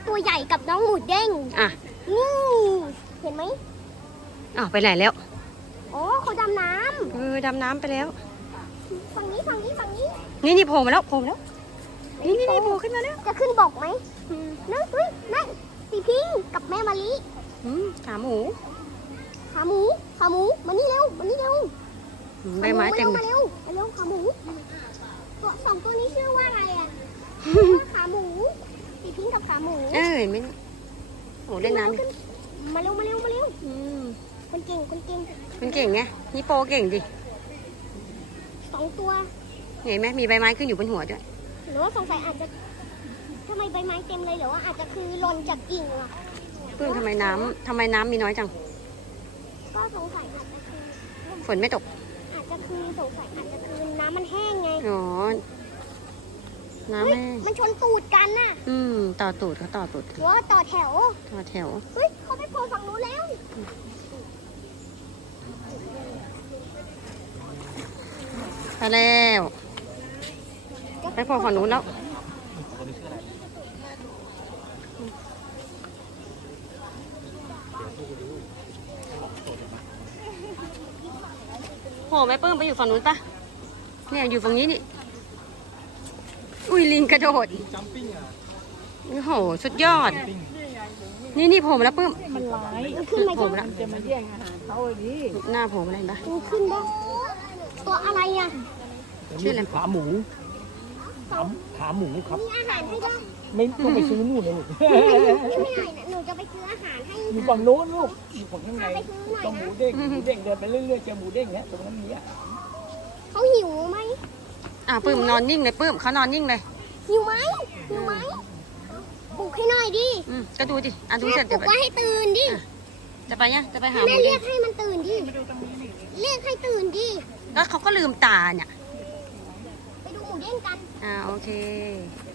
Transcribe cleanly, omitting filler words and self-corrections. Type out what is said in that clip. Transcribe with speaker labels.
Speaker 1: ตัวใหญ่กับน้องหมูเด้ง
Speaker 2: อ่ะ
Speaker 1: นี่เห็นไหม
Speaker 2: อ้าวไปไหนแล้ว
Speaker 1: โอ้เขาดำน้
Speaker 2: ดำน้ำไปแล้ว
Speaker 1: ำฝั่งนี้ฝั่งนี้ฝั่งนี้
Speaker 2: นี่โผล่มาแล้วโผล่มาแล้วนี่โผล่ขึ้นมาแล้ว
Speaker 1: จะขึ้นบอกไหมนั่นเฮ้ยนั่นสีพิงกับแม่มะลิ
Speaker 2: ขาหมู
Speaker 1: ขาหมูขาหมูมานี่เร็วมานี่เร็ว
Speaker 2: ใบไม้เต็ม
Speaker 1: มาเร็วมาเร็วขาหมูตัวสองตัวนี้ชื่อว่าอะไรอ่ะ ขาหมูสีพิงกับขาหมู
Speaker 2: เห็นไหมโอ้เล่นน้ำ
Speaker 1: มาเร็วมาเร็วมาเร็ว
Speaker 2: อืม
Speaker 1: คนเก่งคนเก่ง
Speaker 2: มันเก่งไงฮิปโปเก่งดิ
Speaker 1: สองตัว
Speaker 2: เห็นไหมมีใบไม้ขึ้นอยู่บนหัวด้วย
Speaker 1: หรือว่าสงสัยอาจจะทำไมใบไม้เต็มเลยหรือว่าอาจจะคือหล่นจากกิ่งอ่ะ
Speaker 2: ปื้มทำไมน้ำมีน้อยจัง
Speaker 1: ก็สงสัยอาจจะคือ
Speaker 2: ฝนไม่ตก
Speaker 1: อาจจะคือสงสัยอาจจะคือน้ำมันแห้งไง
Speaker 2: อ๋อ น้ำ
Speaker 1: เฮ้ย
Speaker 2: แม่
Speaker 1: มันชนตูดกันน่ะ
Speaker 2: ต่อตูดเขาต่อตูด
Speaker 1: หรือว่าต่อแถว
Speaker 2: ต่อแถว
Speaker 1: เฮ้ยเขาไปโผล่ฝั่งนู้นแล้ว
Speaker 2: ไปแล้วไปพอฝั่งนู้นแล้วโหแม่ปื้มไปอยู่ฝั่งนู้นปะเนี่ยอยู่ฝั่งนี้นี่ อุ้ยลิงกระโดดโอ้โหสุดยอด นี่โผล่มาแล้วปื้ม
Speaker 3: มันร้าย
Speaker 1: มันขึ้นมา
Speaker 2: โผล่
Speaker 1: จัง
Speaker 2: มาแล้ว
Speaker 3: จะมาแย่งอาหารเขาเลยดิ
Speaker 2: หน้าโผล่มาแล้วเห็นปะ
Speaker 1: มันขึ้นได้ตัวอะไรอ่ะ
Speaker 2: ชื่ออะไร
Speaker 3: ขาหมูขาหมูครับ
Speaker 1: มีอาหารให้ด้วย
Speaker 3: ไม่ต้องไปซื้อนู่นเลยลูก
Speaker 1: ไม่ไหนนะหนูจะไปซื้ออาหารให้
Speaker 3: อยู่ฝั่งโน้นลูกอยู่ฝั่งข้างใน
Speaker 1: ไปซื้อหน่อย
Speaker 3: ตรงหมู
Speaker 1: นะ
Speaker 3: เด้งเดินไปเรื่อยๆเจอหมูเด้งเนี้ยตรงนั้นมีอาหาร
Speaker 1: เขาหิวไหม
Speaker 2: ปื้มนอนนิ่งเลยปื้มเขานอนนิ่งเลย
Speaker 1: หิวไหมหิวไหมปลุกให้หน่อยดิ
Speaker 2: ก็ดูดิดูเสร็จ
Speaker 1: ปลุ
Speaker 2: เดี๋ยว
Speaker 1: กว่าให้ตื่นดิ
Speaker 2: จะไปเนี่ยจะไปหาห
Speaker 1: แม่
Speaker 2: มู
Speaker 1: เรี
Speaker 2: เด้
Speaker 1: ย
Speaker 2: ง
Speaker 1: กให้มันตื่นดิ เรียกให้ตื่นดิ
Speaker 2: แล้วเขาก็ลืมตาเนี่ย
Speaker 1: ไปดูหมูเด้งกัน
Speaker 2: โอเค
Speaker 1: ไ